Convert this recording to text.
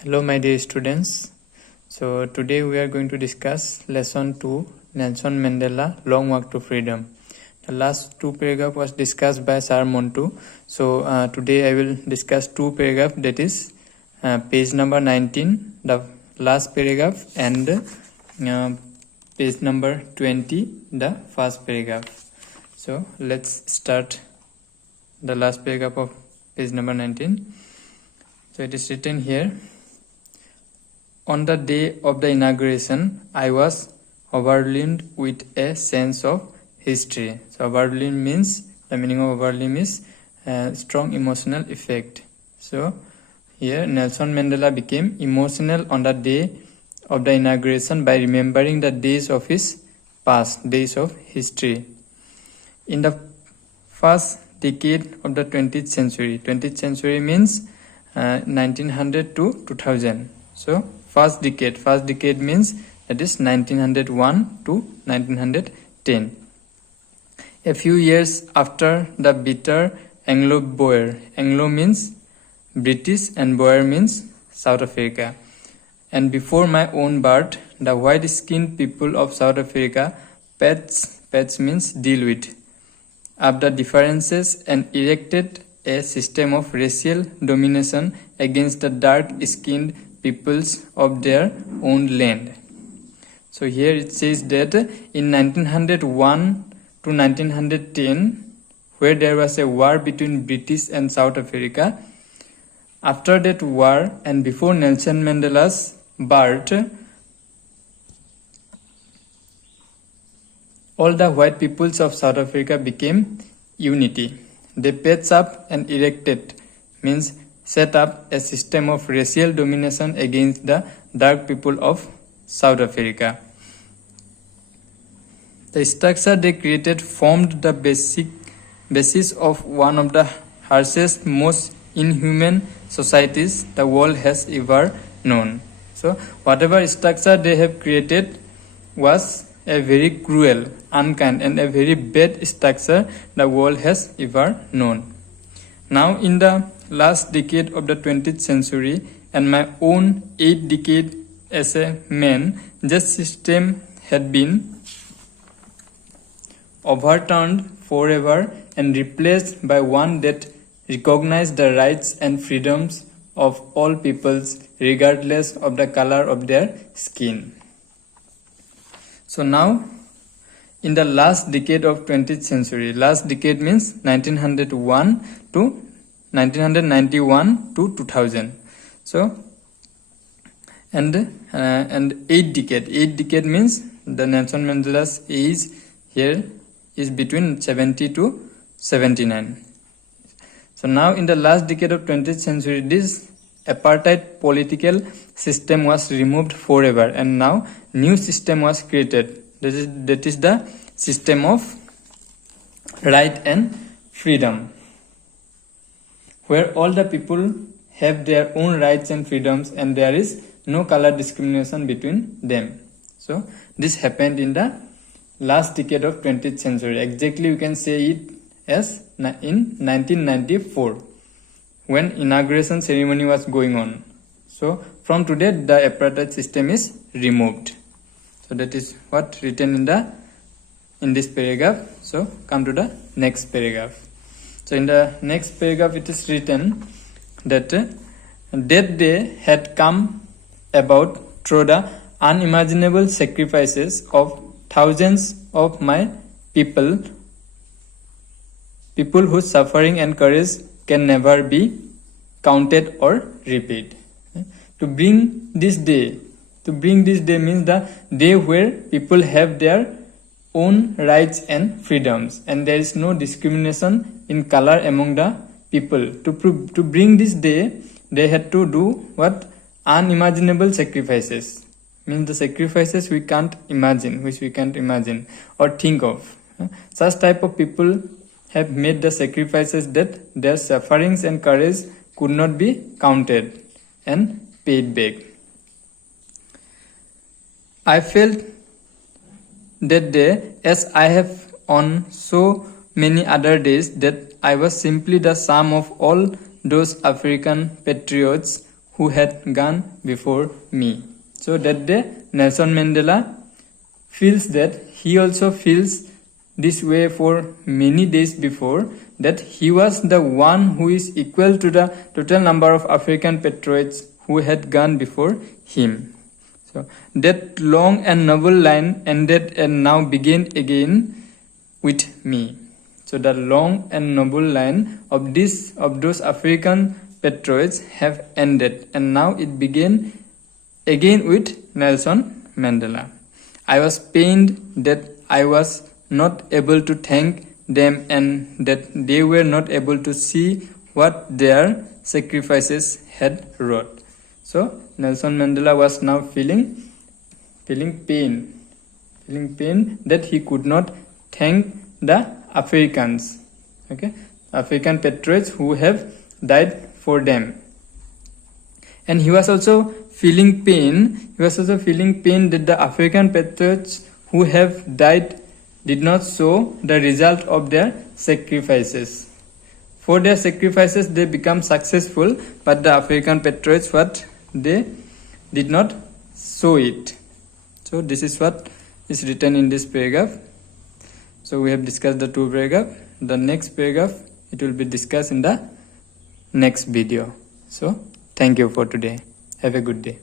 Hello my dear students. So today we are going to discuss lesson 2, Nelson Mandela Long Walk to Freedom. The last two paragraph was discussed by Sir Montu. So today I will discuss two paragraph, that is page number 19, the last paragraph, and page number 20, the first paragraph. So let's start the last paragraph of page number 19. So it is written here: on the day of the inauguration, I was overwhelmed with a sense of history. So overwhelmed means, the meaning of overwhelmed is strong emotional effect. So here Nelson Mandela became emotional on the day of the inauguration by remembering the days of his past, days of history. In the first decade of the 20th century means 1900 to 2000. So first decade means that is 1901 to 1910. A few years after the bitter Anglo-Boer, Anglo means British and Boer means South Africa, and before my own birth, the white-skinned people of South Africa, Pats means deal with, up the differences and erected a system of racial domination against the dark-skinned peoples of their own land. So here it says that in 1901 to 1910, where there was a war between British and South Africa, after that war and before Nelson Mandela's birth, all the white peoples of South Africa became unity. They patched up and erected, means set up a system of racial domination against the dark people of South Africa. The structure they created formed the basis of one of the harshest, most inhuman societies the world has ever known. So whatever structure they have created was a very cruel, unkind, and a very bad structure the world has ever known. Now in the last decade of the 20th century and my own 8th decade as a man, this system had been overturned forever and replaced by one that recognized the rights and freedoms of all peoples regardless of the color of their skin. So now in the last decade of 20th century, last decade means 1901 to 1991 to 2000. So and 8th decade means the Nelson Mandela's age here is between 70 to 79. So now in the last decade of 20th century, this apartheid political system was removed forever and now new system was created. That is the system of right and freedom, where all the people have their own rights and freedoms and there is no color discrimination between them. So this happened in the last decade of 20th century. Exactly you can say it as in 1994 when inauguration ceremony was going on. So from today the apartheid system is removed. So that is what written in this paragraph. So come to the next paragraph. So in the next paragraph it is written that that day had come about through the unimaginable sacrifices of thousands of my people whose suffering and courage can never be counted or repaid. To bring this day means the day where people have their own rights and freedoms and there is no discrimination in color among the people. To bring this day, they had to do what? Unimaginable sacrifices. Means the sacrifices we can't imagine, which we can't imagine or think of. Such type of people have made the sacrifices that their sufferings and courage could not be counted and paid back. I felt that day, as I have on so many other days, that I was simply the sum of all those African patriots who had gone before me. So that day Nelson Mandela feels that he also feels this way for many days before, that he was the one who is equal to the total number of African patriots who had gone before him. So that long and noble line ended and now began again with me. So the long and noble line of those African patriots have ended, and now it began again with Nelson Mandela. I was pained that I was not able to thank them and that they were not able to see what their sacrifices had wrought. So Nelson Mandela was now feeling pain that he could not thank the Africans, African patriots who have died for them. And he was also feeling pain that the African patriots who have died did not show the result of their sacrifices. For their sacrifices they become successful, but the African patriots, what they did not show it. So this is what is written in this paragraph. So we have discussed the two paragraphs. The next paragraph, it will be discussed in the next video. So thank you for today. Have a good day.